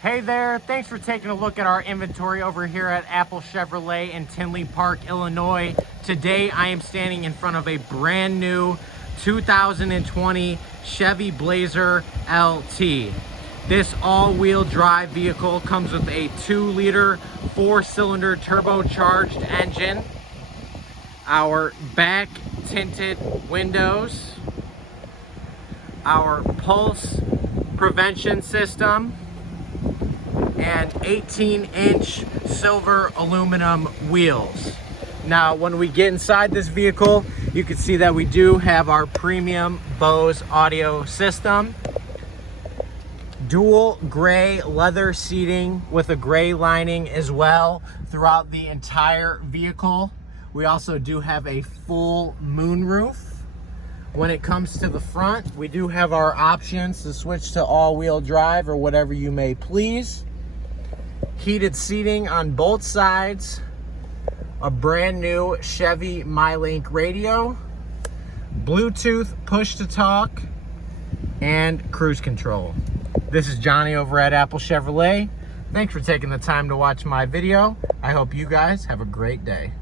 Hey there, thanks for taking a look at our inventory over here at Apple Chevrolet in Tinley Park, Illinois. Today I am standing in front of a brand new 2020 Chevy Blazer LT. This all-wheel drive vehicle comes with a 2-liter 4-cylinder turbocharged engine, our back tinted windows, our pulse prevention system, and 18-inch silver aluminum wheels. Now, when we get inside this vehicle, you can see that we do have our premium Bose audio system, dual gray leather seating with a gray lining as well throughout the entire vehicle. We also do have a full moonroof. When it comes to the front, we do have our options to switch to all-wheel drive or whatever you may please. Heated seating on both sides, a brand new Chevy MyLink radio, Bluetooth push-to-talk, and cruise control. This is Johnny over at Apple Chevrolet. Thanks for taking the time to watch my video. I hope you guys have a great day.